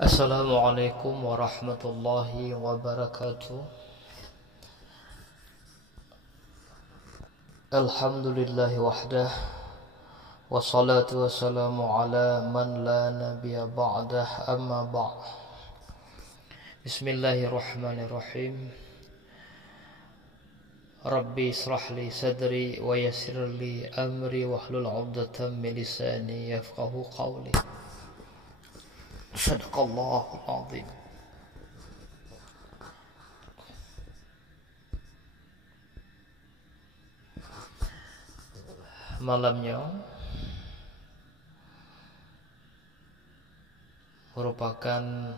Assalamualaikum warahmatullahi wabarakatuh. Alhamdulillahi wahdah, wassalatu wassalamu ala man la nabiyya ba'dah, amma ba'd. Bismillahirrahmanirrahim. Rabbi israh li sadri wa yassir li amri wahlul 'uqdatam min lisani yafqahu qawli. Sadaqallahul azim. Malamnya merupakan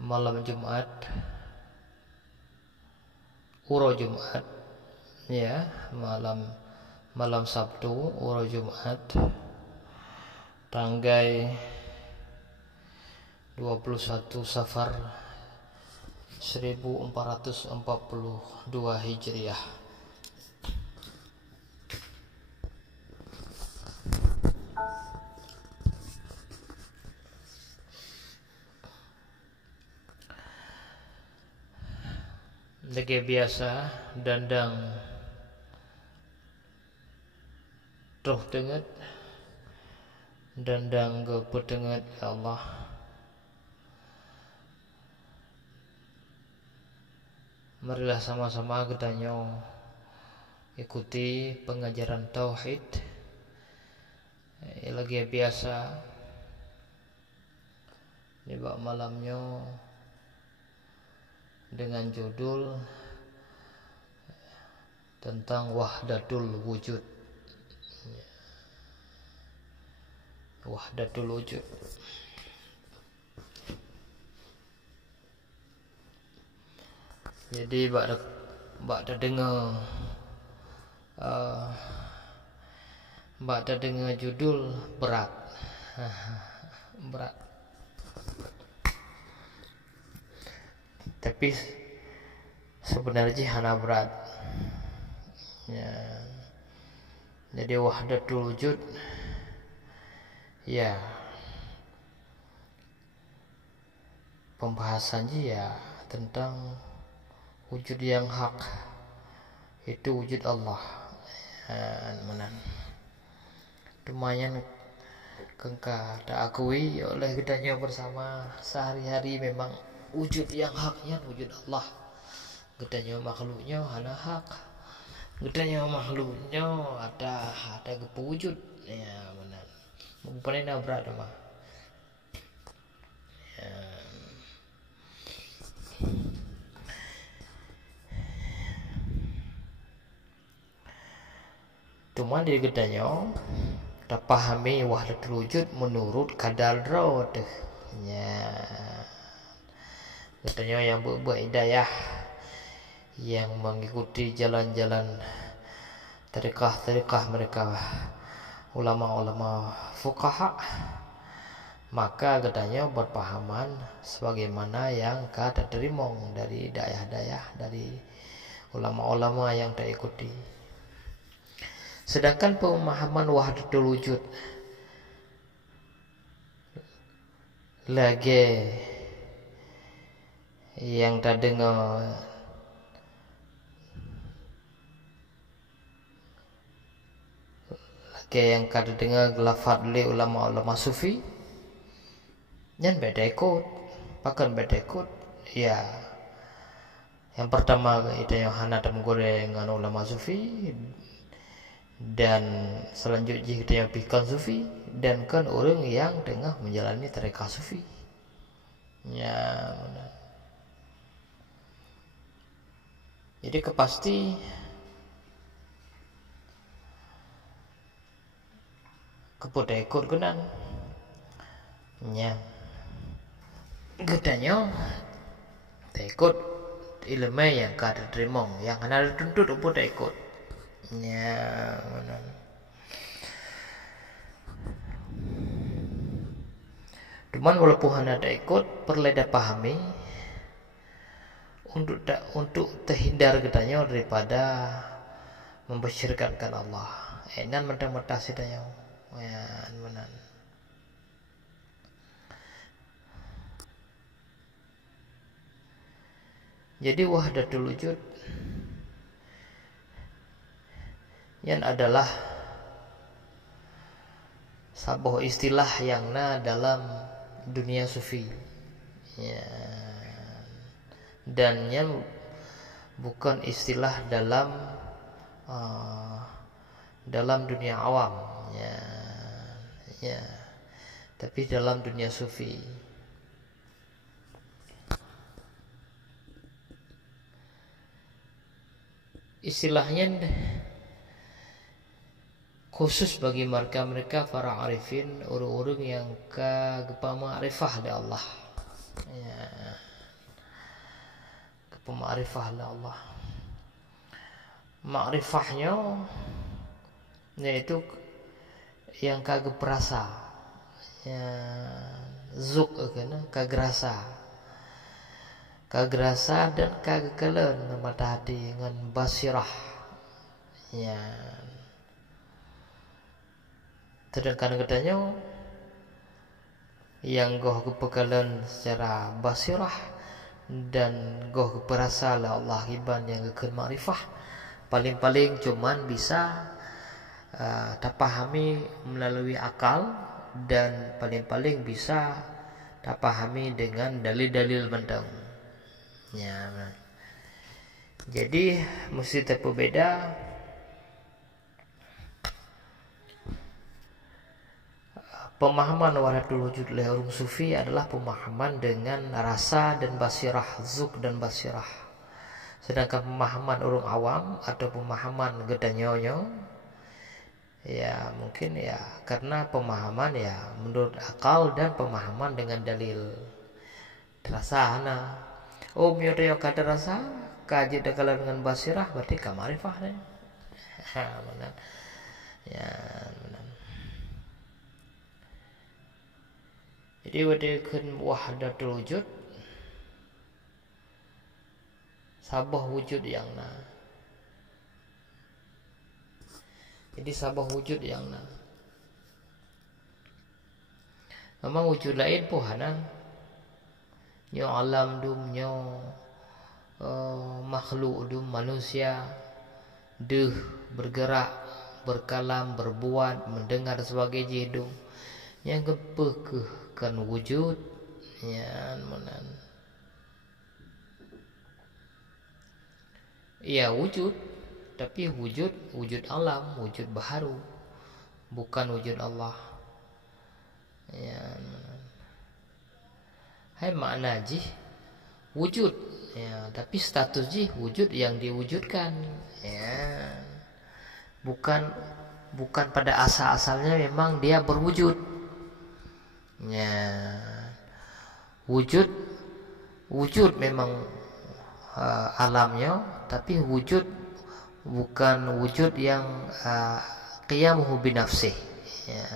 malam Jumat, uro Jumat, ya, malam Sabtu, uro Jumat, tanggal 21 Safar 1442 Hijriah. Lagi biasa dandang roh denget, dandang ke pedenget Allah. Marilah sama-sama kita ikuti pengajaran tauhid. Lagi biasa di bawah malamnya dengan judul tentang wahdatul wujud. Wahdatul wujud. Jadi bak dengar judul berat. Berat. Tapi sebenarnya hana berat. Ya. Jadi wahdatul wujud, ya, pembahasannya ya tentang wujud yang hak, itu wujud Allah. Lumayan kengka tak akui oleh kitanya bersama sehari-hari. Memang wujud yang haknya wujud Allah. Kitanya makhluknya hana hak. Kitanya makhluknya ada kepewujud. Ya benar. Bukan berat mah. Ya. Cuma di gedanya kita pahami wahdatul wujud menurut kadal road. Ya. Gedanya yang berhidayah, yang mengikuti jalan-jalan tariqah mereka, ulama-ulama fuqaha, maka gedanya berpahaman sebagaimana yang kada terima dari dayah-dayah, dari ulama-ulama yang tak ikuti. Sedangkan pemahaman wahdatul wujud lagi yang tak dengar lagi yang kada dengar lafaz oleh ulama-ulama sufi, yang beda ikut, bahkan beda ikut. Ya, yang pertama itu yang hana menggoreng dengan ulama sufi, dan selanjutnya kita yang pikir sufi, dan kan orang yang tengah menjalani tarekat sufi. Ya benar. Jadi kepasti kepada ikut kenan. Ya. Gedanya ikut ilmu yang kada terima, yang ada tuntut kepada ikut. Ya benar. Cuman walaupun ada ikut, perlu ada pahami untuk terhindar katanya daripada membersyirikkan Allah. Enan mentah-mentah sidanya. Ya benar. Jadi wahdatul wujud yang adalah sebuah istilah yang dalam dunia sufi, ya. Dan yang bukan istilah dalam dunia awam, ya, tapi dalam dunia sufi. Istilahnya khusus bagi mereka para arifin, orang-orang yang kepa ma'rifah oleh Allah, ya, kepa ma'rifah oleh Allah. Ma'rifahnya yaitu yang kagak perasa, ya, zuk kagrasa dan kagakelen mata hati dengan basirah, ya. Sedangkan katanya yang goh kepekalan secara basirah dan goh keperasa lah Allah iban yang ke ma'rifah paling-paling cuman bisa terpahami melalui akal, dan paling-paling bisa terpahami dengan dalil-dalil mentang, ya. Jadi mesti berbeda pemahaman wahdatul wujud oleh orang sufi adalah pemahaman dengan rasa dan basirah, zuk dan basirah. Sedangkan pemahaman orang awam atau pemahaman gedanyonyo, ya mungkin ya karena pemahaman ya menurut akal dan pemahaman dengan dalil. Terasa miodo kata rasa kaji dakalan dengan basirah berarti kamarifah deh. Ya, benar. Jadi wadakan wahdatul wujud sabah wujud yang jadi sabah wujud yang memang wujud lain pohana nyo alam dum nyo makhluk dum manusia bergerak, berkalam, berbuat, mendengar sebagai hidung yang kepekehkan wujud, ya menan. Ya wujud, tapi wujud alam, wujud baharu, bukan wujud Allah, ya. Hai makna jih wujud, ya, tapi status jih wujud yang diwujudkan, ya. Bukan pada asal-asalnya memang dia berwujud, ya. Wujud memang alamnya, tapi wujud bukan wujud yang qiyamuhu binafsih, ya.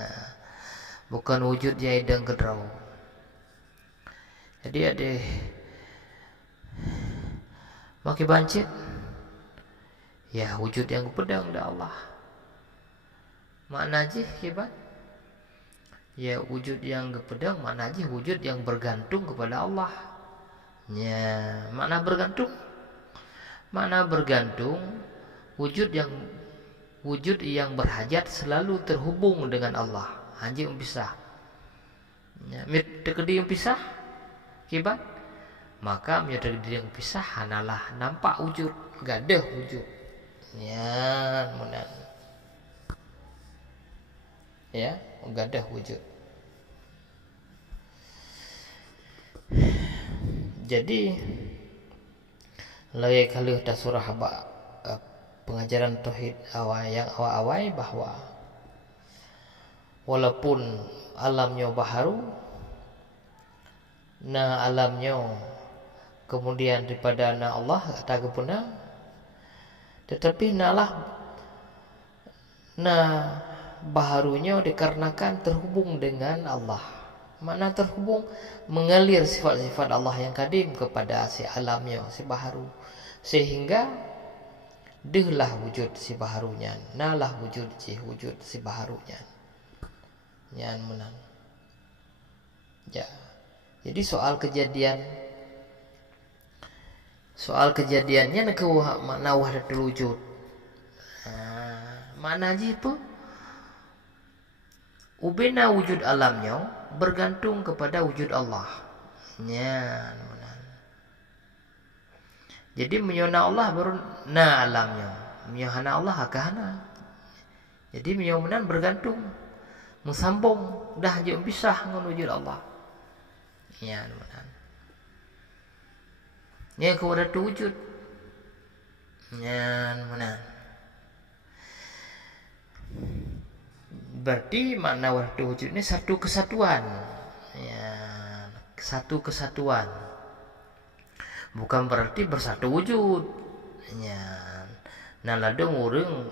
Bukan wujud yang idang kedrau. Jadi ada maki bancit, ya wujud yang pedang dah Allah. Makna jih kibat, ya wujud yang pedang makna jih wujud yang bergantung kepada Allah. Ya, makna bergantung wujud yang berhajat selalu terhubung dengan Allah. Anjing pisah, ya, tekedi yang pisah kibat, maka menjadi diri yang pisah hanalah nampak wujud, gadah wujud, ya munan, ya gadah wujud. Jadi lagi kali dah surah pengajaran tauhid awal bahwa walaupun alamnya baharu, alamnya kemudian daripada Allah tagapuna, tetapi baharunya dikarenakan terhubung dengan Allah. Mana terhubung mengalir sifat-sifat Allah yang kadim kepada si alamnya, si baharu, sehingga dehlah wujud si baharunya, nalah wujud si baharunya, yan menang, ya. Jadi soal kejadian soal kejadiannya ke makna wahdatul wujud. Mana aja itu? Ubena wujud alamnya bergantung kepada wujud Allah. Ya, jadi menyona Allah baru na alamnya. Menyona Allah hakana. Jadi menyonan bergantung, mesambung dah je pisah dengan wujud Allah. Ya, benar. Ya kepada wujud. Ya, benar. Berarti makna wahdatul wujud ini satu kesatuan. Ya, satu kesatuan. Bukan berarti bersatu wujud. Ya. Nah, ladung urang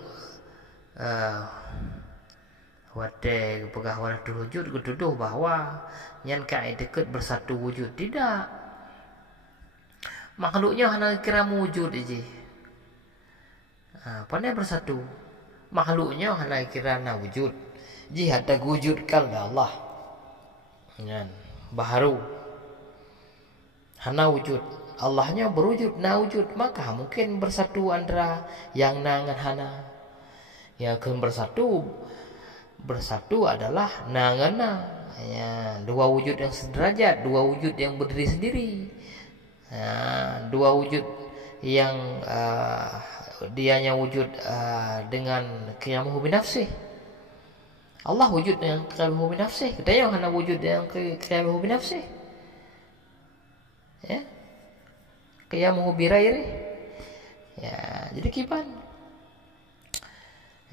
wate pegah wahdatul wujud keduduh bahwa nyan kai dekat bersatu wujud, tidak. Makhluknya hanya kira wujud aja. Pandai bersatu. Makhluknya hanya kira na wujud. Jihad tak wujud kalda Allah. Nyan baharu. Hana wujud. Allahnya berwujud, na wujud, maka mungkin bersatu antara yang na dengan hana. Ya kan bersatu adalah na dengan na. Ya, dua wujud yang sederajat, dua wujud yang berdiri sendiri. Ya, dua wujud yang dianya wujud dengan qiyamuhu binafsih. Allah wujud dengan qiyamuhu binafsih. Kita yang hana wujud dengan qiyamuhu binafsih. Ya. Qiyamuhu birairi. Ya, jadi kiban.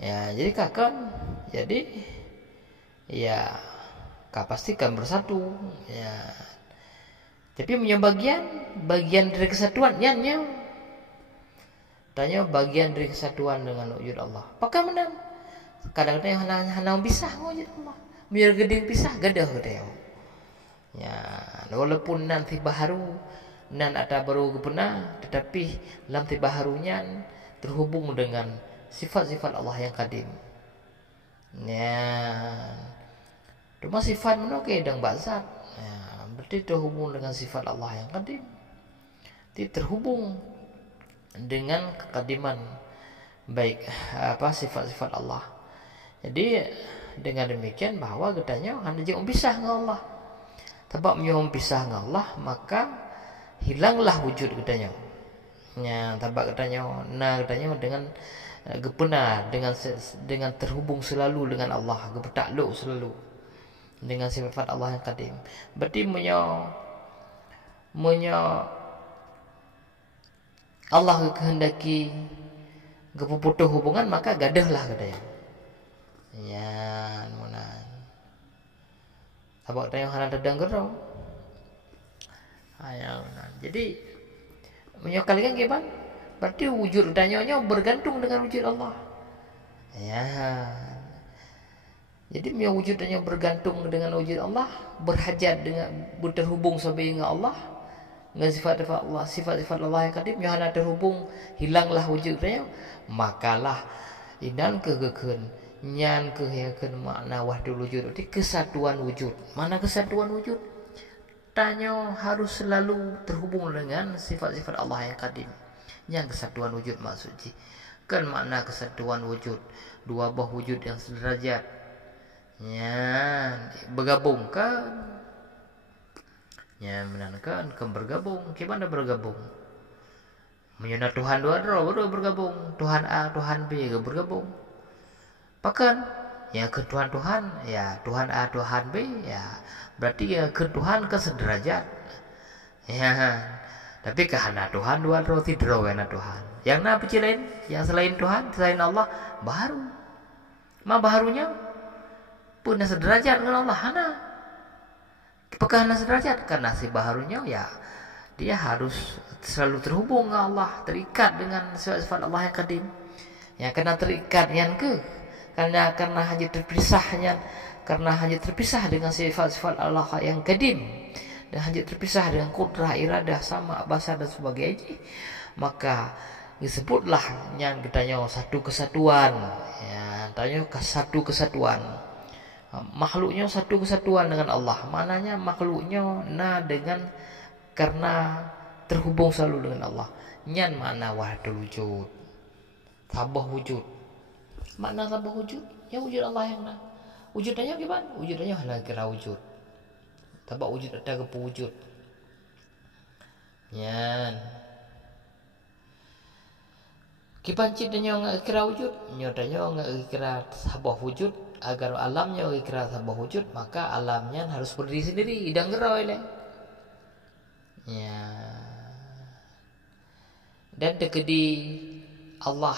Ya, jadi kakan. Jadi ya pastikan bersatu. Ya. Tapi punya bagian dari kesatuan nyanyi. Tanya bagian dari kesatuan dengan wujud Allah. Apakah menang? Kadang-kadang hana pisah wujud Allah. Biar gedeng pisah gadah gadah. Ya, walaupun nanti baharu nan ada baru gepena, tetapi nanti baharunya terhubung dengan sifat-sifat Allah yang kadim. Ya, cuma sifat menoke dan bazat. Ya, berarti terhubung dengan sifat Allah yang kadim. Terhubung dengan kekadiman baik sifat-sifat Allah. Jadi dengan demikian bahwa katanya hanya jangan pisah dengan Allah. Sebab menyohong pisah dengan Allah, maka hilanglah wujud katanya. Ya, tabak katanya, katanya dengan gepena dengan terhubung selalu dengan Allah, gepetakluk selalu dengan sifat Allah yang kadim. Berarti Allah kehendaki gepuputuh hubungan, maka gadahlah katanya. Ya, munan. Tabak katanya hana dadang gerau. Jadi menyokalikan gimana? Berarti wujud danyonya bergantung dengan wujud Allah. Ya. Jadi wujud danyo bergantung dengan wujud Allah, berhajat dengan terhubung sampai dengan Allah, dengan sifat-sifat Allah, sifat-sifat Allah yang kadim, yang terhubung, hilanglah wujud danyo, makalah inan kegeken nyan kehekeun makna wahdatul wujud, berarti kesatuan wujud. Mana kesatuan wujud? Tanya harus selalu terhubung dengan sifat-sifat Allah yang kadim. Yang kesatuan wujud maksudnya. Kan makna kesatuan wujud. Dua buah wujud yang sederajat. Ya, bergabung kan. Ya, menandakan kan bergabung. Gimana bergabung? Menyuna Tuhan dua baru bergabung. Tuhan A, Tuhan B bergabung. Bahkan yang ke Tuhan, ya Tuhan A, Tuhan B, ya berarti ya ke Tuhan ke sederajat. Ya, tapi kahana Tuhan dua roti drawena Tuhan. Yang nabi lain, yang selain Tuhan, selain Allah baru. Baharunya punya sederajat dengan Allah hana. Pekahana sederajat karena si baharunya ya dia harus selalu terhubung dengan Allah, terikat dengan sifat Allah yang kadim. Ya karena terikat yang karena hanya terpisahnya, karena hanya terpisah dengan sifat-sifat Allah yang kadim dan hanya terpisah dengan kudrah, iradah, sama, basar dan sebagainya, maka disebutlah yang katanya satu kesatuan. Ya, tanya satu kesatuan. Makhluknya satu kesatuan dengan Allah. Mananya makhluknya dengan karena terhubung selalu dengan Allah. Nyan makna wahdatul wujud, sabah wujud. Makna sabah wujud, ya wujud Allah yang na. Wujudnya gimana? Wujudnya hanya kira wujud. Tabak wujud ada ke wujud. Nyan. Kipancit nya nggak kira wujud, nyodanya nggak kira sabah wujud. Agar alamnya kira sabah wujud, maka alamnya harus berdiri sendiri. Idang gerau ini. Ya. Dan dekedi Allah.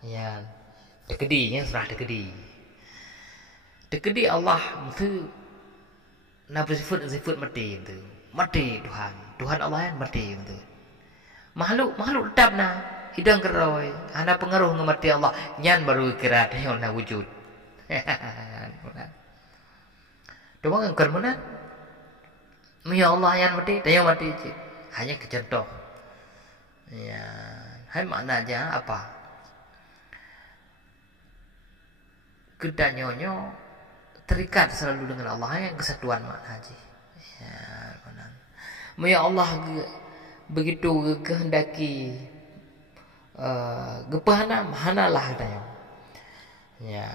Ya. Dekedi nya serah dekedi. Dekedi Allah itu na bersifat mati itu. Mati Tuhan Allah yang mati itu. Makhluk tetap na idang gerau. Ana pengaruh ngemati Allah. Nyan baru kira dia na wujud. Cuma ngangkar mana? Ya Allah yang mati, dia mati. Hanya kecontoh. Ya, hai maknanya apa? Kedanyonyo terikat selalu dengan Allah yang kesatuan makna haji. Ya, benar. Ya Allah begitu kehendaki gepahana hanalah katanya. Ya.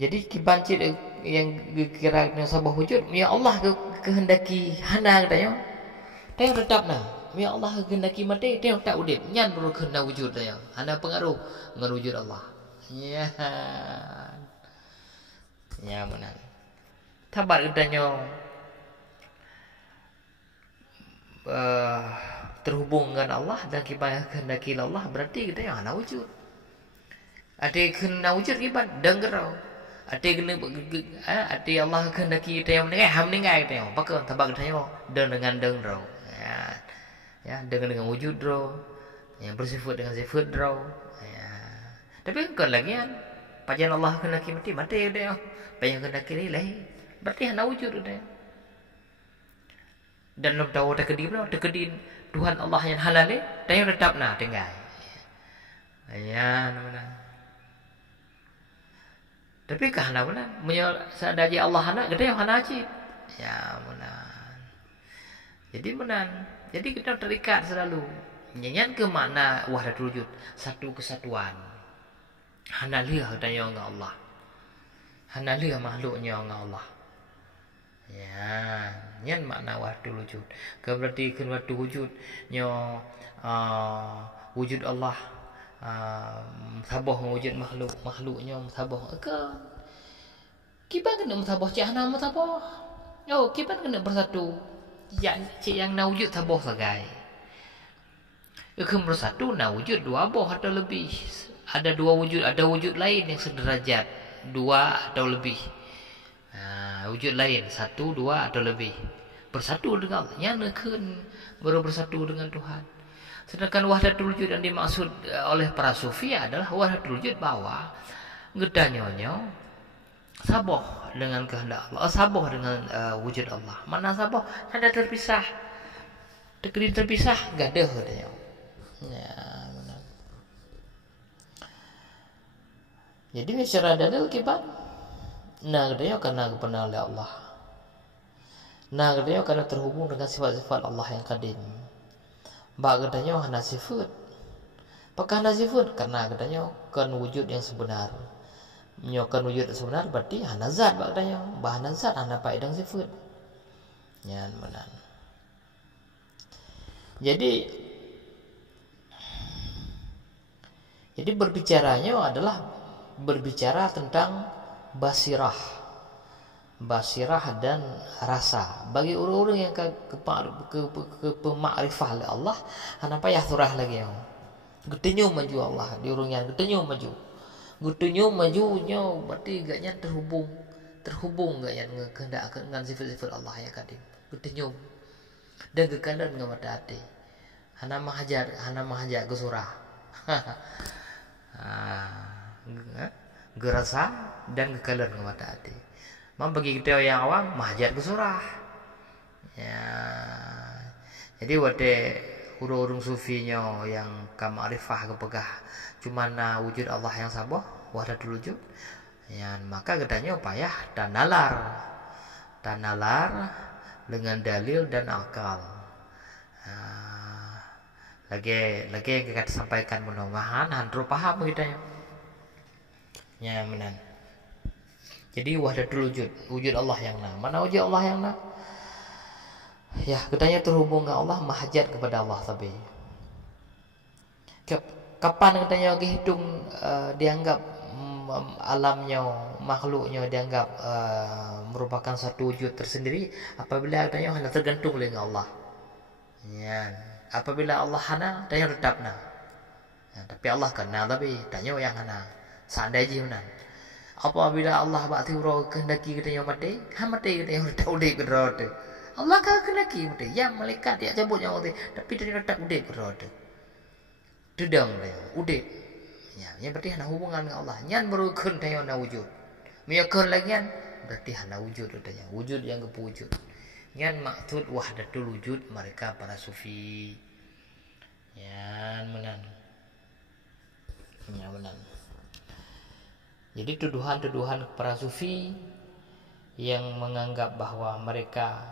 Jadi kibancit yang kira sabah wujud, ya Allah kehendaki hana katanya. Dia tetap nah. Ya Allah kehendaki mati, dia tak udip. Nyan baru kehendak wujud dia. Hana pengaruh wujud Allah. Ya. Ya benar. Tabat katanya terhubung dengan Allah dan kehendaki Allah berarti kita yang hana wujud. Ada kehendak wujud kibat dengerau. Ada kena ada Allah kehendaki kita yang meninggal kita yang pakai tabak kita dengan dengerau. Ya dengan wujud draw yang bersifat dengan sifat draw ya. Tapi kan lagi kan pajan Allah kehendaki mati dia pajan kehendaki lain berarti hanya wujud dia dan dalam tahu terkedi Tuhan Allah yang halal dia yang tetap nah tinggal ya namanya. Tapi kahana benar sadari Allah anak gede yang hana aji ya benar. Jadi benar. Jadi kita terikat selalu. Nyanyian ke makna wahdatul wujud, satu kesatuan. Hanalia katanya dengan Allah. Hanalia makhluknya dengan Allah. Ya, nyan makna wahdatul wujud. Berarti wahdatul wujud nyo wujud Allah sabah wujud makhluknya sabah ke kita kena sabah cahana sabah. Oh, kita kena bersatu. Yang na wujud sabah segai. Ikham bersatu na wujud dua boh atau lebih. Ada dua wujud, ada wujud lain yang sederajat. Dua atau lebih. Wujud lain, satu, dua atau lebih. Bersatu dengan Allah. Yang nekun baru bersatu dengan Tuhan. Sedangkan wahdatul wujud yang dimaksud oleh para sufi adalah wahdatul wujud bahwa gedanyonyo sabah dengan kehendak Allah, sabah dengan wujud Allah. Mana sabah? Ada terpisah. Tekri terpisah gadah katanya. Ya, benar. Jadi secara dalil kibat nah katanya karena kebenaran oleh Allah. Nah katanya karena terhubung dengan sifat-sifat Allah yang kadim. Bak katanya hana sifat. Apakah hana sifat? Karena katanya kan wujud yang sebenar. Menyokan wujud sebenar berarti hana zat katanya. Bahana zat hana paedang sifat. Ya benar. Jadi berbicaranya adalah berbicara tentang basirah dan rasa. Bagi orang-orang yang ke pemakrifah oleh Allah, hana payah surah lagi yang getenyo maju Allah di orang yang getenyo maju majunya berarti gaknya terhubung gaknya kehendak dengan sifat-sifat Allah yang kadim getenyo dan kekandang dengan mata hati hana mahajat ke surah gerasa dan kekandang dengan mata hati. Bagi kita yang awam mahajat ke surah ya. Jadi wate urung sufinya yang kamarifah kepegah cuma wujud Allah yang sabah wahdatul wujud ya, maka katanya payah dan nalar dengan dalil dan akal. Lagi kita sampaikan mudah-mudahan hantu paham kita ya menan. Jadi wahdatul wujud Allah yang mana wujud Allah yang ya katanya terhubung dengan Allah, mahajat kepada Allah. Tapi kapan katanya hitung dianggap alamnya, makhluknya dianggap merupakan satu wujud tersendiri apabila katanya hanya tergantung dengan Allah ya. Apabila Allah hana tanya tetapna ya, tapi Allah kena tapi tanya yang hana seandainya menan. Apabila Allah bakti uro kehendaki katanya mati katanya udah kerode Allah ka kehendaki mati ya malaikat dia cabut nyawa tapi dia tetap udah kerode dedang dia udah ya berarti hana hubungan dengan Allah nyan baru tanya na wujud miyakun lagi berarti hana wujud katanya wujud yang kewujud nyan maksud wahdatul wujud mereka para sufi ya menan. Jadi tuduhan-tuduhan para sufi yang menganggap bahwa mereka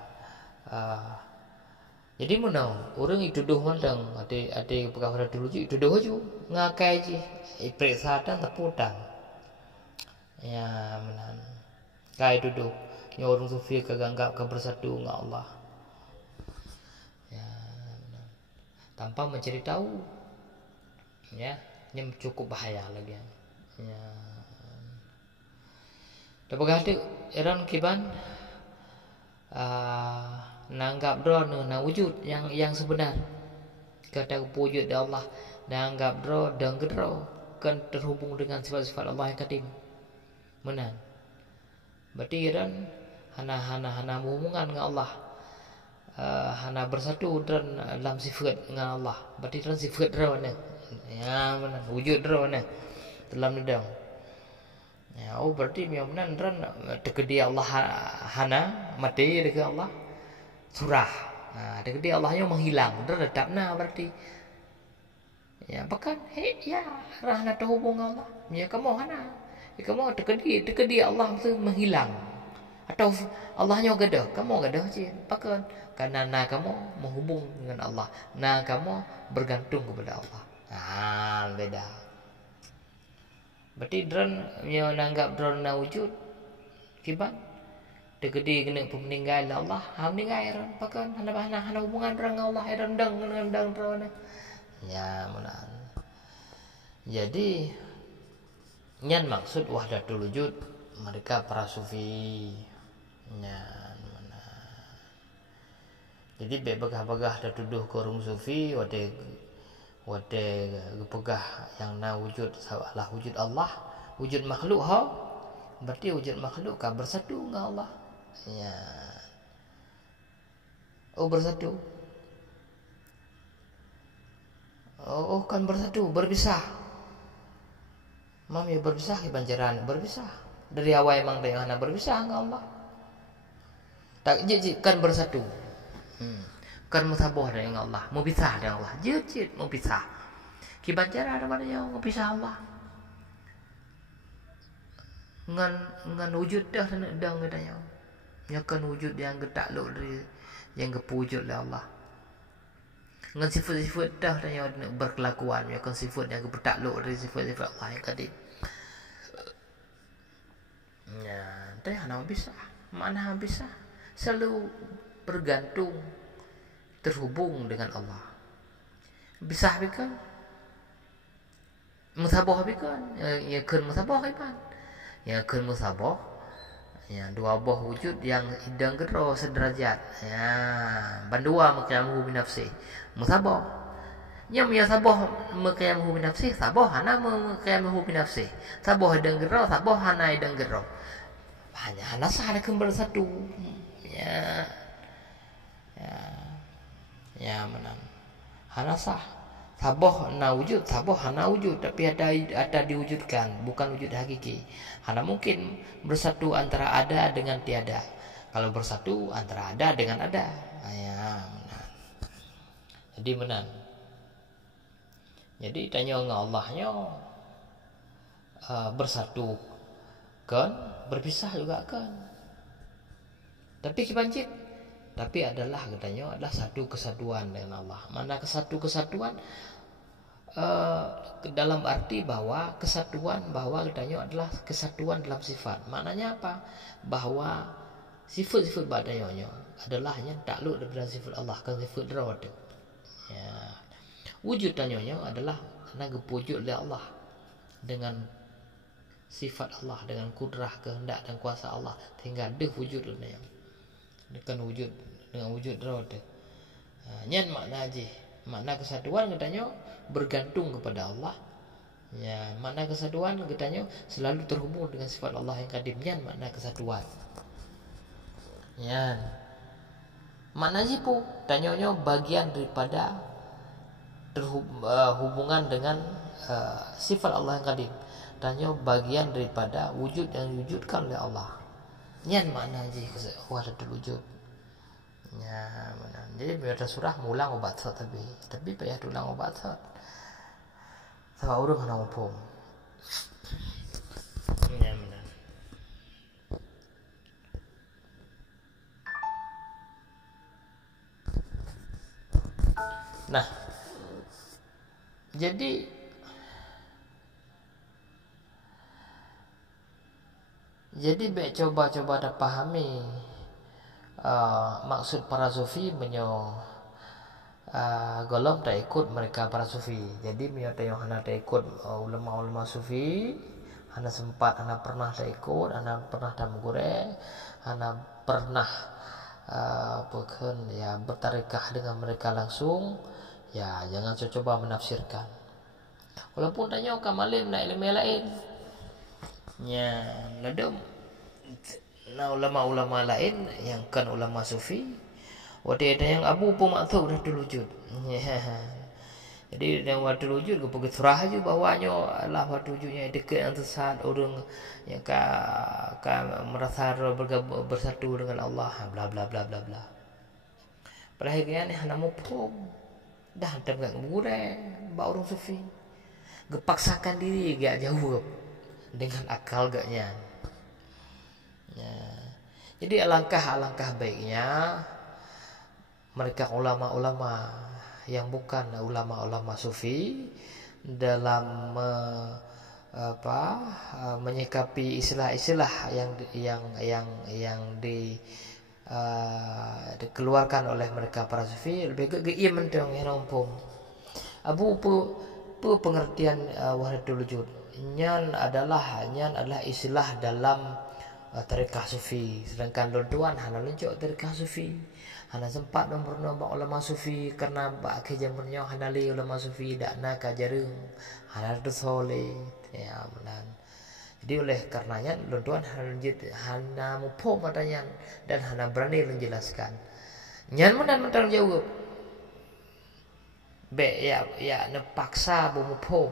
jadi menang orang itu tuduh mandang ada perkara dulu itu tuduh aja ngakai je periksa dan teputang ya menan kai tuduh yang orang sufi keganggap bersatu dengan Allah ya menan. Tanpa mencari tahu ya ini cukup bahaya lagi ya. Dapat kata Iran kiban nanggap drone na wujud yang sebenar kata wujud Allah nanggap drone dan gedro kan terhubung dengan sifat-sifat Allah yang kadim menan. Berarti Iran hana hubungan dengan Allah hana bersatu dan dalam sifat dengan Allah. Berarti Iran sifat drone ya menan wujud drone dalam nedang. Ya, berarti memang ran dekedi Allah hana mati dekat Allah surah. Nah, dekedi Allahnya menghilang, tetapna berarti. Ya, bahkan ya rahna terhubung Allah. Ya kamu hana. Ya kamu dekedi Allah itu menghilang. Atau Allahnya gadah, kamu gadah je. Bahkan karena kamu menghubung dengan Allah. Kamu bergantung kepada Allah. Beda. Berarti drone yang nanggap drone na wujud kiban dekedi kena peninggal Allah meninggal ran pakan hana hubungan dengan Allah rendang drone ya menan. Jadi nyan maksud wahdatul wujud mereka para sufi nyan menan. Jadi begah-begah ada tuduh ke orang sufi wade pegah yang na wujud salah wujud Allah wujud makhluk berarti wujud makhluk kan bersatu dengan Allah ya bersatu kan bersatu berpisah mami berpisah di panjaran berpisah dari awal emang dia berpisah dengan Allah tak kan bersatu kan musabah dengan Allah mau pisah dengan Allah jejit mau pisah kibancara ada mana yang mau pisah Allah ngan wujud dah dang katanya nyakan wujud yang getakluk dari yang kewujud oleh Allah ngan sifat-sifat dah tanya berkelakuan nyakan sifat yang getakluk dari sifat-sifat Allah yang kadim ya tanya mana bisa selalu bergantung terhubung dengan Allah bisa kan musabah kan ya kan musabah kan ya kan musabah ya dua buah wujud yang idang gedro sederajat ya bandua maqyamuhu bi nafsi musabah nya sabah maqyamuhu bi nafsi sabah hana maqyamuhu bi nafsi sabah idang gedro sabah hana idang gedro hanya hana sahara kembali satu ya menang hana sah sabah na wujud sabah hana wujud tapi ada diwujudkan bukan wujud hakiki hana mungkin bersatu antara ada dengan tiada kalau bersatu antara ada dengan ada ya menang jadi menang jadi tanya dengan Allahnya bersatu kan berpisah juga kan tapi kibancit tapi adalah katanya adalah satu kesatuan dengan Allah. Mana kesatuan dalam arti bahwa kesatuan bahwa katanya adalah kesatuan dalam sifat. Maknanya apa? Bahwa sifat-sifat badanya adalah yang takluk daripada sifat Allah, kan sifat rawat. Ya. Wujud tanyanya adalah naga wujud oleh Allah dengan sifat Allah, dengan kudrah, kehendak dan kuasa Allah, sehingga ada wujud oleh dengan wujud rawat. Nyan makna aja. Makna kesatuan katanya bergantung kepada Allah. Ya, makna kesatuan katanya selalu terhubung dengan sifat Allah yang kadim. Nyan makna kesatuan. Nyan. Makna jipu tanyanya bagian daripada hubungan dengan sifat Allah yang kadim. Tanya bagian daripada wujud yang diwujudkan oleh Allah. Nyan makna aja wahdatul wujud. Ya, benar. Jadi biar surah mulang obat tapi payah tulang obat sama urung kena umpum. Ya, benar. Nah, jadi baik coba dah pahami maksud para sufi golong tak ikut mereka para sufi. Jadi menyata yang hana tak ikut ulama-ulama sufi, hana sempat, hana pernah tak ikut, hana pernah tak menggureh, hana pernah bertarikah dengan mereka langsung. Ya, jangan coba menafsirkan. Walaupun tanya kamalim nak ilmu lain. Ya, ladum. Nah, ulama-ulama lain yang kan ulama sufi, ada yang abu pun maksud dah wujud. Ya. Jadi yang wahdatul wujud kepada surah aja bahwanya Allah wahdatul wujudnya dekat antara saat orang yang merasa bersatu dengan Allah, bla bla bla bla bla. Pada akhirnya ni hana mufhum. Dah tak gureh ba orang sufi. Gepaksakan diri gak jauh dengan akal gaknya. Ya. Jadi alangkah baiknya mereka ulama-ulama yang bukan ulama-ulama sufi dalam menyikapi istilah-istilah yang dikeluarkan oleh mereka para sufi lebih ke ia mentang yang umpum abu pengertian wahdatul wujud nyan adalah istilah dalam tarikah sufi, sedangkan tuan hana lunjuk tarikah sufi, hana sempat nombor ulama sufi karena bak kejamannya hana li ulama sufi dak nak kajarung hana soleh ya benar. Jadi oleh karenanya tuan hana mupom matanya dan hana berani menjelaskan. Nyan mentang jawab. Ya nepaksa bumupom.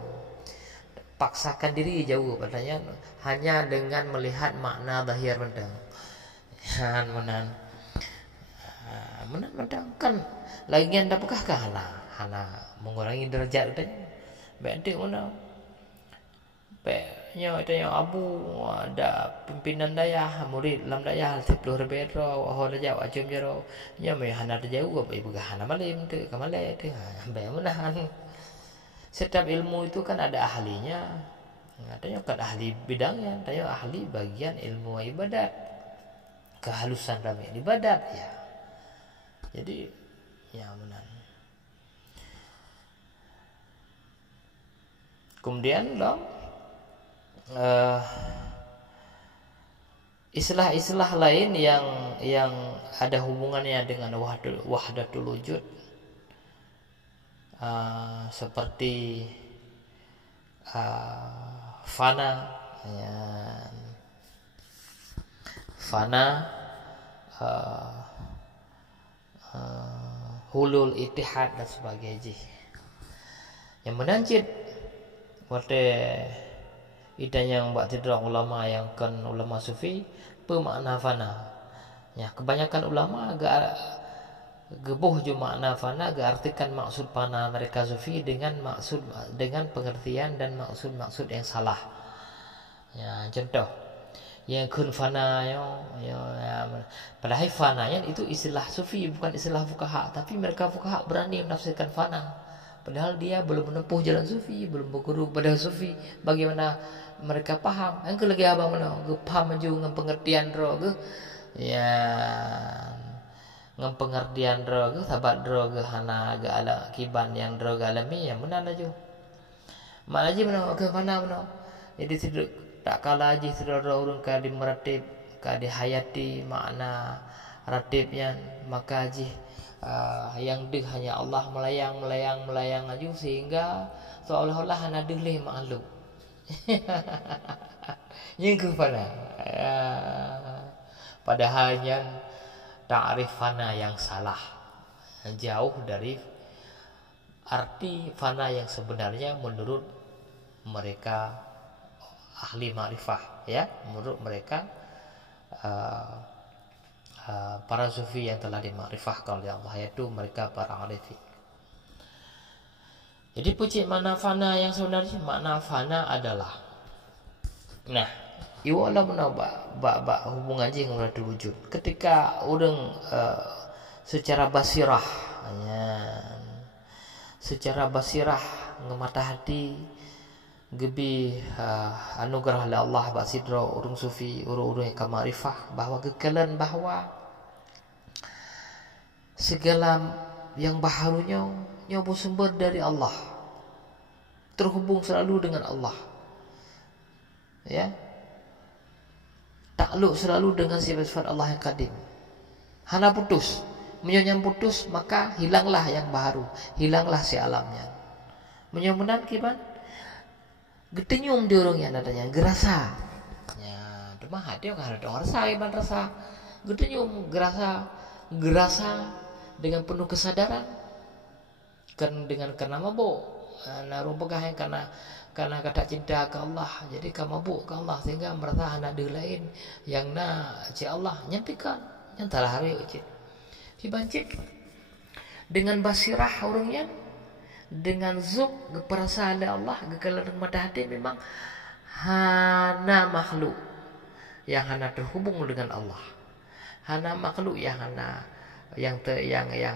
Paksakan diri jauh padanya hanya dengan melihat makna zahir mentang. Han menang kan lagian dapakah hana mengurangi derajat katanya. Bente mana? Nya abu ada pimpinan dayah murid lam dayah 10 rebero ho dajau acum jero nya me hana jauh ibu hana malim tu kamale tu be menahan. Setiap ilmu itu kan ada ahlinya. Katanya kan ahli bidangnya, katanya ahli bagian ilmu ibadat. Kehalusan dalam ibadat ya. Jadi ya benar. Kemudian istilah-istilah lain yang ada hubungannya dengan wahdatul wujud. Seperti fana ya. Hulul ittihad dan sebagainya yang menancit wate idan yang buat tidur ulama yang kan ulama sufi bermakna fana ya. Kebanyakan ulama agak gebuh je makna fana, artikan maksud fana mereka sufi dengan pengertian dan maksud yang salah. Ya, contoh yang kun fana padahal fana itu istilah sufi, bukan istilah fuqaha, tapi mereka fuqaha berani menafsirkan fana padahal dia belum menempuh jalan sufi, belum berguru pada sufi. Bagaimana mereka paham? Engke lagi abang mana paham maju dengan pengertian ro ke ya, dengan pengertian ro ke sahabat ro ke hana ke ala kiban yang ro ke alami yang mana aja mana aja mana ke fana mana. Jadi tidak tak kalah aja saudara urang ka di meratib ka di hayati makna ratibnya, maka aja yang deh hanya Allah melayang aja sehingga seolah-olah hana deh leh makhluk. Yang ke fana padahalnya ta'rif fana yang salah, jauh dari arti fana yang sebenarnya menurut mereka ahli ma'rifah, ya, menurut mereka para sufi yang telah dimakrifahkan oleh Allah, yaitu mereka para arifin. Jadi pucik makna fana yang sebenarnya, makna fana adalah, nah, iwala menambah hubungan jing dengan wujud. Ketika orang secara basirah, secara basirah ngemata hati gebi anugerah oleh Allah basidro urung sufi urung yang kamarifah bahwa kekalian bahwa segala yang baharunya nyoba sumber dari Allah, terhubung selalu dengan Allah, ya, takluk selalu dengan sifat Allah yang kadim. Hana putus, menyonyam putus, maka hilanglah yang baharu, hilanglah si alamnya. Menyomunan kiban getenyum di orang yang adanya gerasa, ya, cuma hati kan ada rasa, kiban rasa, getenyum gerasa dengan penuh kesadaran, kan dengan karena mabuk, naruh pegah yang karena kata cinta ke Allah, jadi kamu mabuk ke Allah sehingga merasa anak dia lain yang Allah nyampaikan yang telah hari ucit dibancik dengan basirah orangnya, dengan zuk perasaan Allah kekalaran mata hati memang hana makhluk yang hana terhubung dengan Allah, hana makhluk yang hana yang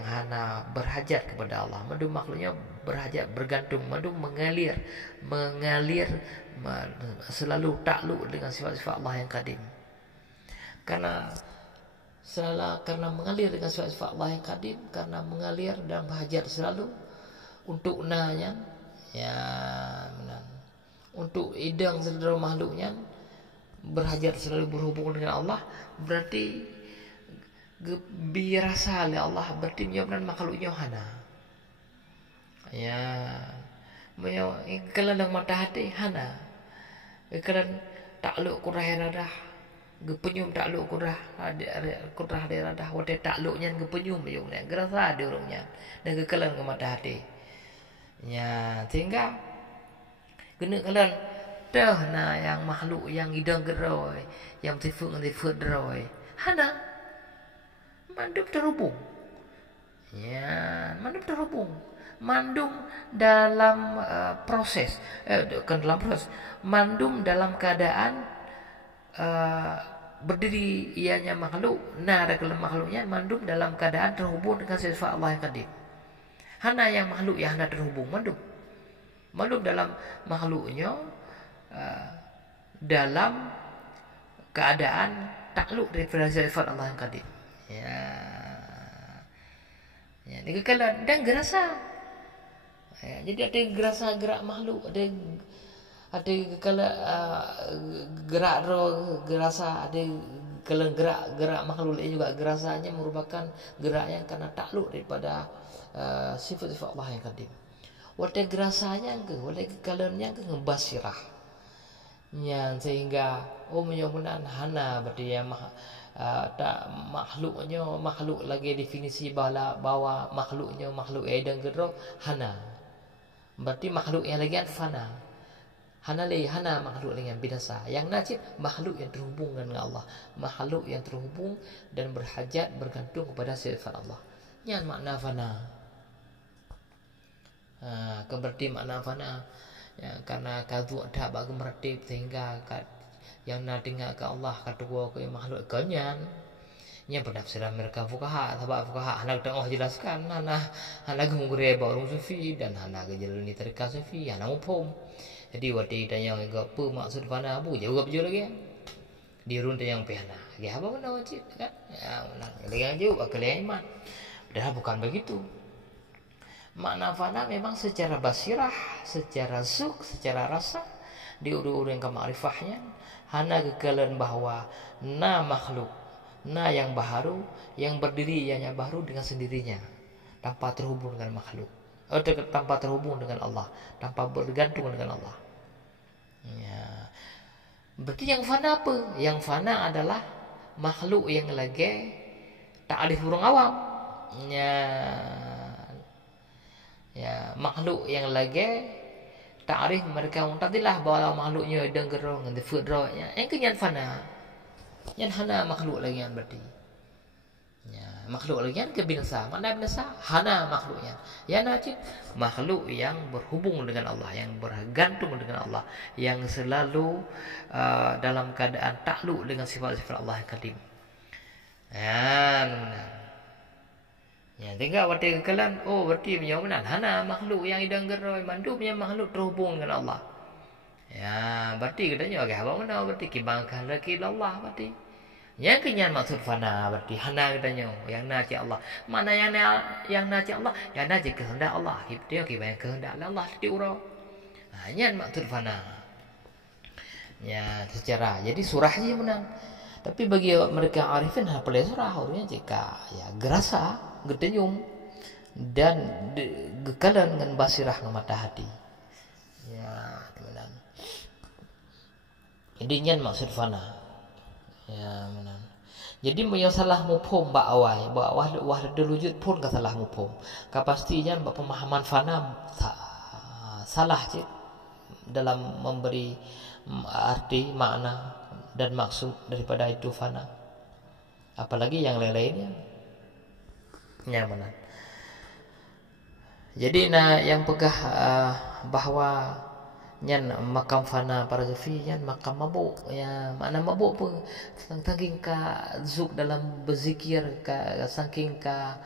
hana berhajat kepada Allah. Madu makhluknya berhajat, bergantung, madu mengalir selalu takluk dengan sifat-sifat Allah yang kadim. Karena mengalir dengan sifat-sifat Allah yang kadim, karena mengalir dan berhajat selalu untuk nanya, ya, untuk idang saudara makhluknya berhajat selalu berhubung dengan Allah, berarti birasa oleh Allah, berarti menyebabkan makhluknya hana, ya, kalau dalam mata hati hana, kalau takluk kurah radah, gepenyum takluk kurah radah, wate takluknya gepenyum yung nek gerasa ada orangnya dan kekalan ke mata hati, ya, sehingga kena kalan dah yang makhluk yang idang geroy, yang sifat geroy hana mandum terhubung, ya, mandum terhubung, mandum dalam proses, mandum dalam keadaan berdiri ianya makhluk, ada dalam makhluknya mandum dalam keadaan terhubung dengan sifat Allah yang kadim. Hana yang makhluk yang hana terhubung, mandum dalam makhluknya dalam keadaan takluk daripada sifat Allah yang kadim. Ya, ini kekalan dan gerasa. Ya, jadi ada gerasa gerak makhluk, ada kekala gerak roh gerasa, ada kekalan gerak makhluk lain juga gerasanya merupakan gerak yang karena takluk daripada sifat-sifat Allah yang kadim. Wate gerasanya wate kekalannya ngebasirah, ya, sehingga menyomunan hana berarti ya tak makhluk lagi definisi bahwa makhluknya makhluk edang gedro hana, berarti makhluk yang lagi fana, hana makhluk yang binasa, yang najib makhluk yang terhubung dengan Allah, makhluk yang terhubung dan berhajat bergantung kepada sifat Allah, yang makna fana. Berarti makna fana, ya, karena kadu ada bagi meratib sehingga yang na dengar ke Allah kedua ke makhluk kenyan nya penafsiran mereka fuqaha sebab fuqaha hendak tengah jelaskan hana gumure baurung sufi dan hana gejelani tariqah sufi hana mufhum jadi wati tanya ke apa maksud fana bu jawab je lagi di run tanya pihana ya apa mana wajib kan ya menang lagi jawab kalian iman padahal bukan begitu. Makna fana memang secara basirah, secara zuk, secara rasa diurung-urung ke ma'rifahnya hana kegagalan bahwa na makhluk na yang baharu yang berdiri ianya baharu dengan sendirinya tanpa terhubung dengan makhluk tanpa terhubung dengan Allah, tanpa bergantung dengan Allah ya. Berarti yang fana apa? Yang fana adalah makhluk yang lagi ta'arif orang awam ya makhluk yang lagi ta'arif mereka muntadilah bahwa makhluknya dengar dengan difudra yang kenyan fana yang hana makhluk lagi yang berarti ya makhluk lagi yang kebinasa mana binasa hana makhluknya ya najib makhluk yang berhubung dengan Allah, yang bergantung dengan Allah, yang selalu dalam keadaan takluk dengan sifat-sifat Allah yang kadim ya tinggal waktu kekalan berarti punya benar hana makhluk yang idang gerai mandu punya makhluk terhubung dengan Allah ya berarti katanya agak apa mana berarti kibangkan lagi Allah berarti yang kenyan maksud fana berarti hana katanya yang naci Allah mana yang naci Allah yang naci kehendak Allah dia kibang kehendak Allah diurau hanya maksud fana ya secara jadi surah je menang. Tapi bagi mereka arifin hafal surah orangnya jika ya gerasa gedenyum dan gekalan dengan basirah dengan mata hati ya teman. Jadi nyan maksud fana ya teman. Jadi yang salah mufhum bak awal wahdatul wujud pun ke salah mufhum kapastinya pemahaman fana salah je dalam memberi arti makna dan maksud daripada itu fana apalagi yang lain-lainnya nyaman. Jadi yang pegah bahwa nyan makam fana para sufi nyan makam mabuk ya makna mabuk pun saking ka zuk dalam berzikir ka saking ka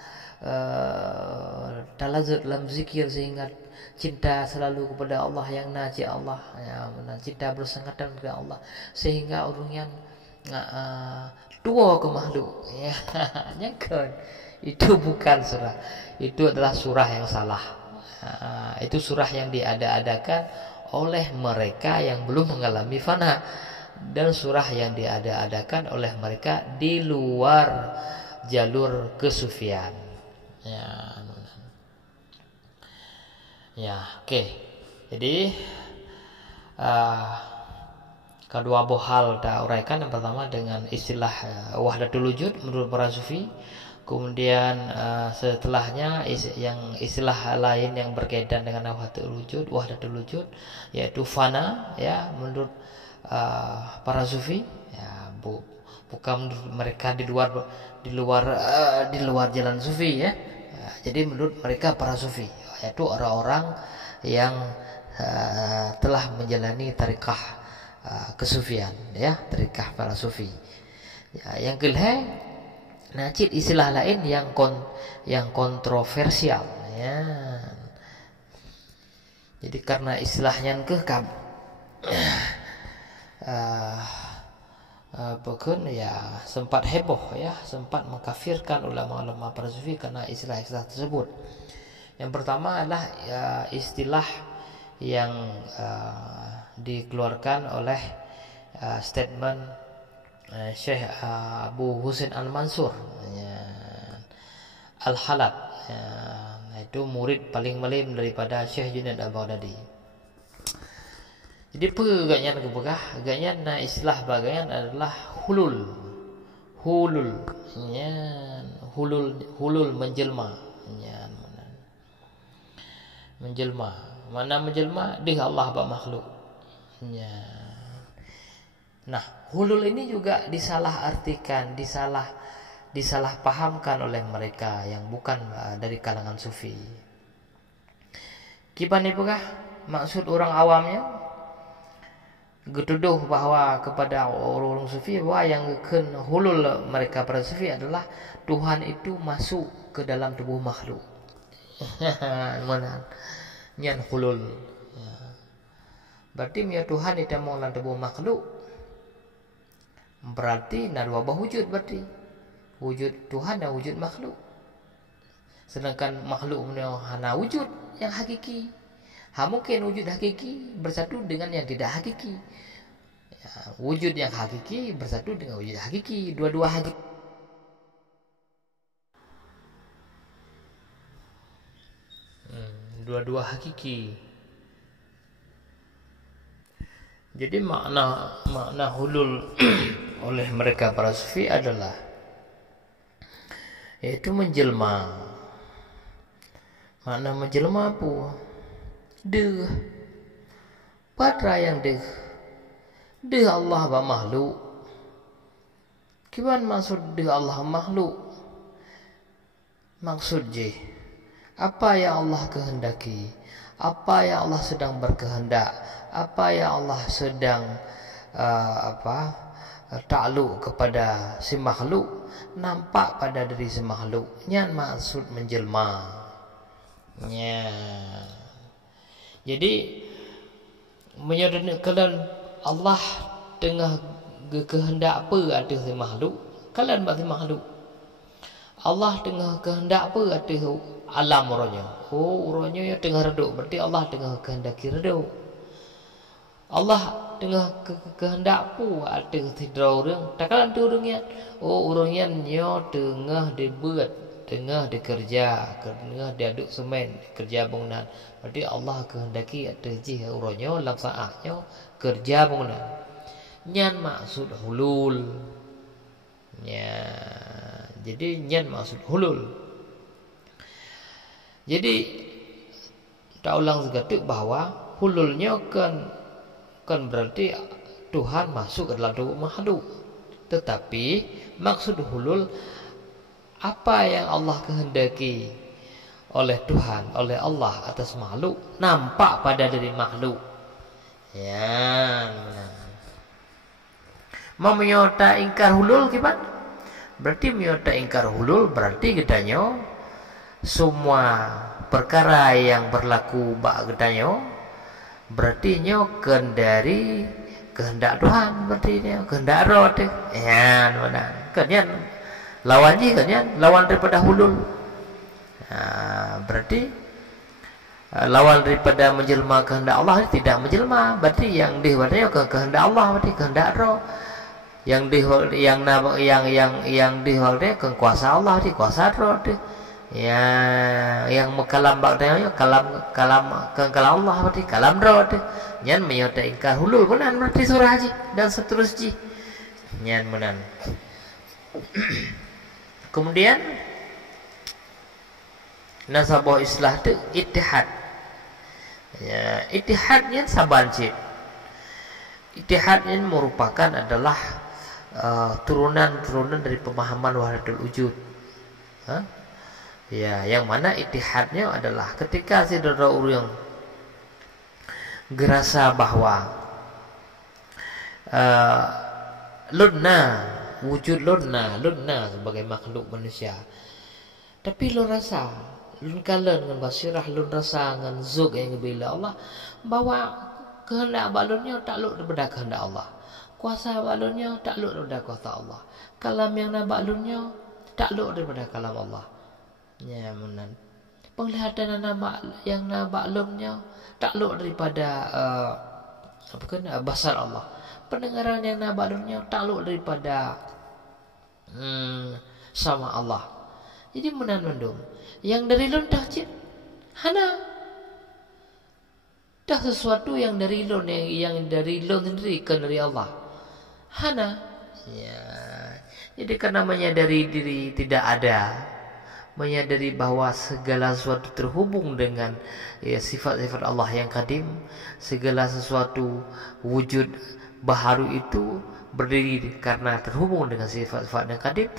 talazut dalam zikir sehingga cinta selalu kepada Allah yang naji Allah ya cinta bersangatan kepada Allah sehingga orangnya dua ke makhluk ya nyangkut itu bukan surah, itu adalah surah yang salah itu surah yang diada-adakan oleh mereka yang belum mengalami fana dan surah yang diada-adakan oleh mereka di luar jalur kesufian ya oke. Jadi kedua bohal kita uraikan yang pertama dengan istilah wahdatul wujud menurut para sufi, kemudian setelahnya yang istilah lain yang berkaitan dengan wahdatul wujud yaitu fana ya menurut para sufi ya bukan menurut mereka di luar jalan sufi ya. Jadi menurut mereka para sufi yaitu orang-orang yang telah menjalani tariqah kesufian ya, tariqah para sufi ya. Yang kedua najid istilah lain yang kontroversial ya. Jadi karena istilahnya bukan ya sempat heboh ya, sempat mengkafirkan ulama-ulama para sufi karena istilah-istilah tersebut. Yang pertama adalah istilah yang dikeluarkan oleh statement Syekh Abu Husain Al-Mansur ya, Al-Halab ya, itu murid paling malim daripada Syekh Junaid Al-Baghdadi. Jadi agaknya agaknya istilah bagian adalah hulul ya, hulul menjelma ya, menjelma. Mana menjelma? Di Allah bak makhluk. Ya. Nah, hulul ini juga disalahartikan, disalahpahamkan oleh mereka yang bukan dari kalangan sufi. Gimana apakah maksud orang awamnya? getuduh bahwa kepada orang-orang sufi bahwa yang hulul mereka para sufi adalah Tuhan itu masuk ke dalam tubuh makhluk. Mana nyan hulul. Ya. Berarti punya Tuhan itu mau dalam tubuh makhluk. Berarti nak dua wujud berarti. Wujud Tuhan dan wujud makhluk. Sedangkan makhluk punya hana wujud yang hakiki. Mungkin wujud hakiki bersatu dengan yang tidak hakiki. Ya, wujud yang hakiki bersatu dengan wujud hakiki. Dua-dua hakiki. Dua-dua hakiki. Jadi makna hulul oleh mereka para sufi adalah yaitu menjelma. Makna menjelma apa? Deh. Pada yang deh. Deh Allah ba makhluk. Gimana maksud deh Allah makhluk? Maksud je apa yang Allah kehendaki, apa yang Allah sedang berkehendak, apa yang Allah sedang takluk kepada si makhluk nampak pada diri si makhluk. Nyan maksud menjelma. Ya. Jadi menyatakan Allah tengah kehendak apa atas si makhluk, kalian bagi makhluk. Allah tengah kehendak apa atas alam orangnya. Orangnya yang tengah reduk, berarti Allah tengah kehendaki reduk. Allah tengah kehendak apa atas tidur orang. Takkan tu orangnya. Orangnya tengah dibuat, tengah dikerja, tengah diaduk semen, kerja bangunan. Berarti Allah kehendaki atas jih orangnya laksaannya kerja bangunan. Nyan maksud hulul. Ya. Jadi nyan maksud hulul. Jadi tak ulang segatuk bahwa hululnya kan berarti Tuhan masuk ke dalam tubuh makhluk. Tetapi maksud hulul apa yang Allah kehendaki oleh Tuhan, oleh Allah atas makhluk nampak pada diri makhluk. Ya. Mau menyota ingkar hulul kibat? Berarti menyota ingkar hulul berarti katanya semua perkara yang berlaku bak katanya berarti nyokan dari kehendak Tuhan, berarti dia kehendak roh tu. Ya, mana? Kenyan lawan je kenyan lawan daripada hulul. Berarti lawan daripada menjelma kehendak Allah tidak menjelma, berarti yang dihwadanya kehendak Allah, berarti kehendak roh. Yang dihwadanya kuasa Allah, berarti kuasa roh tu. Ya, yang kalam bakdanya kalam Allah berarti kalam roh tu. Nyan menyota ingkar hulul benan berarti surah haji dan seterusnya. Nyan benan. Kemudian nasabah islah tu ittihad. Ya, ittihadnya saban cip. Ittihadnya merupakan adalah turunan dari pemahaman wahdatul wujud. Ya, yang mana ittihadnya adalah ketika si orang yang gerasa bahwa wujud lunna sebagai makhluk manusia. Tapi lun rasa, lun kalen dengan basirah, lun rasa dengan zuk yang bila Allah bahwa kehendak balunnya takluk daripada kehendak Allah. Kuasa balunnya takluk daripada kuasa Allah. Kalam yang nak balunnya takluk daripada kalam Allah. Ya, menan. Penglihatan yang maklumnya takluk daripada basar Allah. Pendengaran yang maklumnya takluk daripada sama Allah. Jadi menan mendung. Yang dari lun dah cip hana dah sesuatu yang dari lun yang dari lun sendiri kan dari Allah. Hana. Ya. Jadi karena menyadari diri tidak ada, menyadari bahwa segala sesuatu terhubung dengan sifat-sifat Allah yang kadim, segala sesuatu wujud baharu itu berdiri karena terhubung dengan sifat-sifat yang kadim.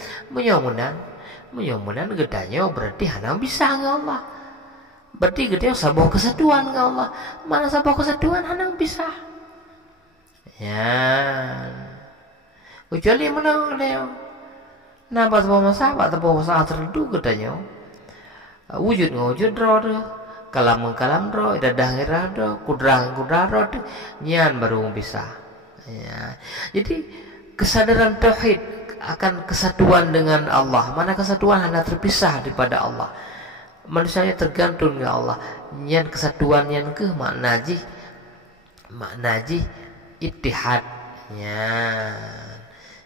Menyomunan gedanya berarti hana bisa dengan Allah. Berarti gedanya sabah kesatuan dengan Allah. Mana sabah kesatuan hana bisa. Ya. Kecuali mana dia. Nampak sebuah masalah atau masalah tertentu katanya. Wujud ngawujud roh, kalam roh, dadah ngirah roh, kudrah roh, nyan baru bisa. Ya. Jadi kesadaran tauhid akan kesatuan dengan Allah. Mana kesatuan hanya terpisah daripada Allah. Manusianya tergantung dengan Allah. Nyan kesatuan nyan ke maknaji ittihad. Ya.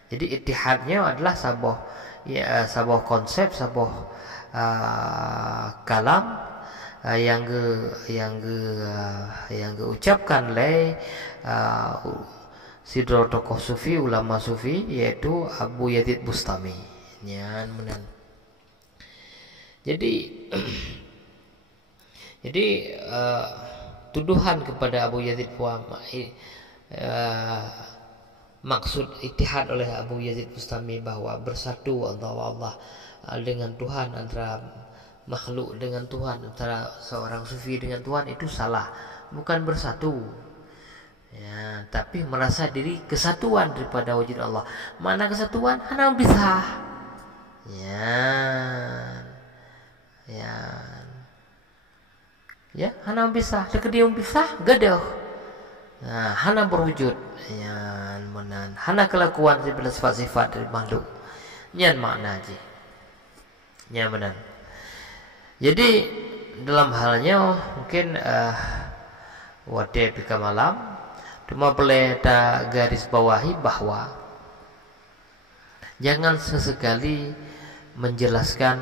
Jadi ittihadnya adalah sebuah konsep, sebuah kalam yang ucapkan oleh sidro tokoh sufi, ulama sufi, yaitu Abu Yazid Bustami. Nyan menan. Jadi tuduhan kepada Abu Yazid maksud ittihad oleh Abu Yazid Bustami bahwa bersatu antara Allah dengan Tuhan, antara makhluk dengan Tuhan, antara seorang sufi dengan Tuhan, itu salah. Bukan bersatu, ya, tapi merasa diri kesatuan daripada wujud Allah. Mana kesatuan? Hana bisa. Ya, hana bisa. Dia bisa, gaduh. Nah, hana berwujud. Ya, menan. Hana kelakuan daripada sifat-sifat dari makhluk. Nyan makna aja. Ya, benar. Jadi dalam halnya mungkin wadai pika malam cuma boleh tak garis bawahi bahwa jangan sesekali menjelaskan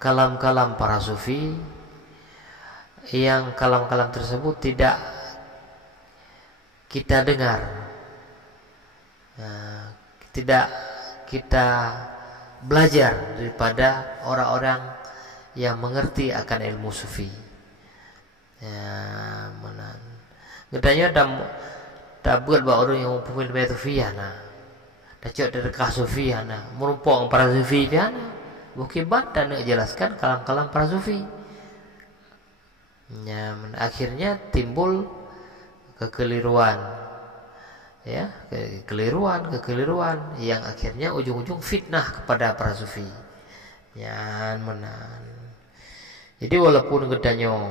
kalam-kalam para sufi yang kalam-kalam tersebut tidak kita dengar, tidak kita belajar daripada orang-orang yang mengerti akan ilmu sufi. Ya, mana? Gedanya dah buat bawa orang yang mempunyai ilmu sufi na, dah cok dekah sufi na, merumpok para sufi na, bukan bantah nak jelaskan kalam-kalam para sufi. Ya, akhirnya timbul kekeliruan, ya, kekeliruan yang akhirnya ujung-ujung fitnah kepada para sufi. Ya, menan. Jadi walaupun gedanya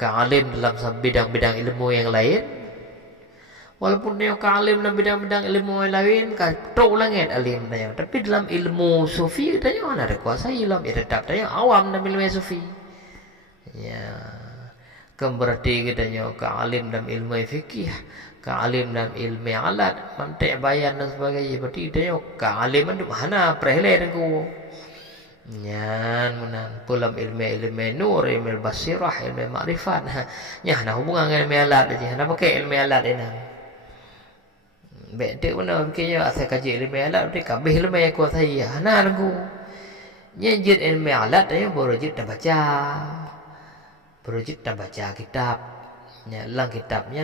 kealim dalam bidang-bidang ilmu yang lain, walaupun dia kealim dalam bidang-bidang ilmu yang lain, katrok langit alim dia, tapi dalam ilmu sufi dia mana ada kuasa ilmu, dia tetap dia awam dalam ilmu sufi. Ya, berarti katanya kealim dalam ilmu fikih, kealim dalam ilmu alat, mantik bayan dan sebagainya. Berarti dia kealim itu mana perhelai dengan nyan menan pulam ilmu nur, ilmu basirah, ilmu makrifat. Nya nah hubungan dengan ilmu alat aja. Nak pakai ilmu alat ini. Bedek mana mungkinnya asal kaji ilmu alat berarti kabeh ilmu yang kuat saya. Nah nunggu. Nya jid ilmu alat dia baru jid dah baca. Baru jid dah baca kitab. Nya lang kitabnya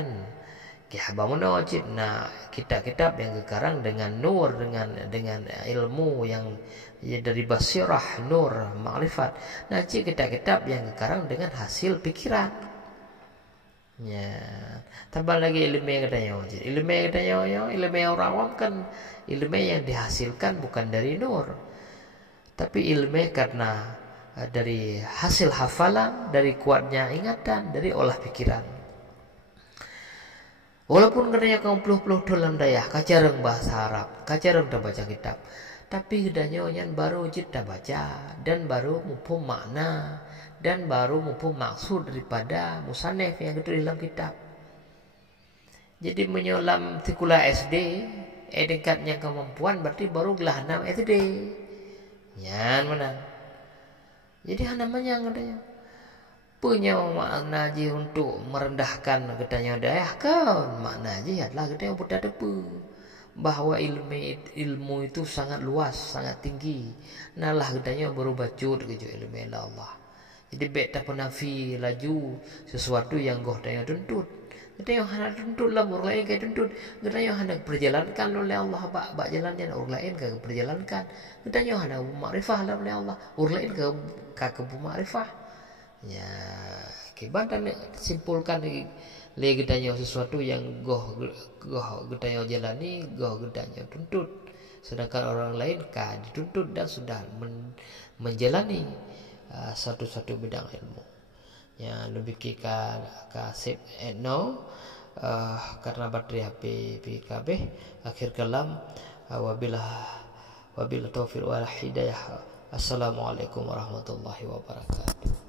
kihabah mana jid nah kitab-kitab yang sekarang dengan nur, dengan ilmu yang ya dari basirah, nur, makrifat. Nah, kitab-kitab yang sekarang dengan hasil pikiran. Ya, tambah lagi ilmu yang katanya. Ilmu yang katanya, ilmu yang orang awam kan ilmu yang dihasilkan bukan dari nur, tapi ilmu karena dari hasil hafalan, dari kuatnya ingatan, dari olah pikiran. Walaupun katanya kaum puluh-puluh dalam daya, kacareng bahasa Arab, kacareng dah baca kitab, tapi gedanya yang baru jeda baca dan baru mumpung makna dan baru mumpung maksud daripada musanef yang itu dalam kitab. Jadi menyolam sekolah SD, tingkatnya kemampuan berarti baru gelah 6 SD. Yan mana? Jadi namanya katanya punya makna aja untuk merendahkan katanya daya kan makna aja adalah katanya buta depu. Bahwa ilmu itu sangat luas, sangat tinggi. Nalah gedanya baru bacut keju ilmu Allah. Jadi beta penafi laju sesuatu yang goh daya tuntut. Gedanya hendak tuntut lah orang lain kayak tuntut. Gedanya hendak perjalankan oleh Allah bak jalannya orang lain kagak perjalankan. Gedanya hendak makrifah lah oleh Allah. Orang lain kagak makrifah. Ya, kibat dan simpulkan le gedanyo sesuatu yang goh gedanyo jalani, goh gedanyo tuntut. Sedangkan orang lain dituntut dan sudah menjalani satu-satu bidang ilmu. Ya lebih kita kasih no karena baterai HP PKB akhir kalam wabillahi taufiq wal hidayah. Assalamualaikum warahmatullahi wabarakatuh.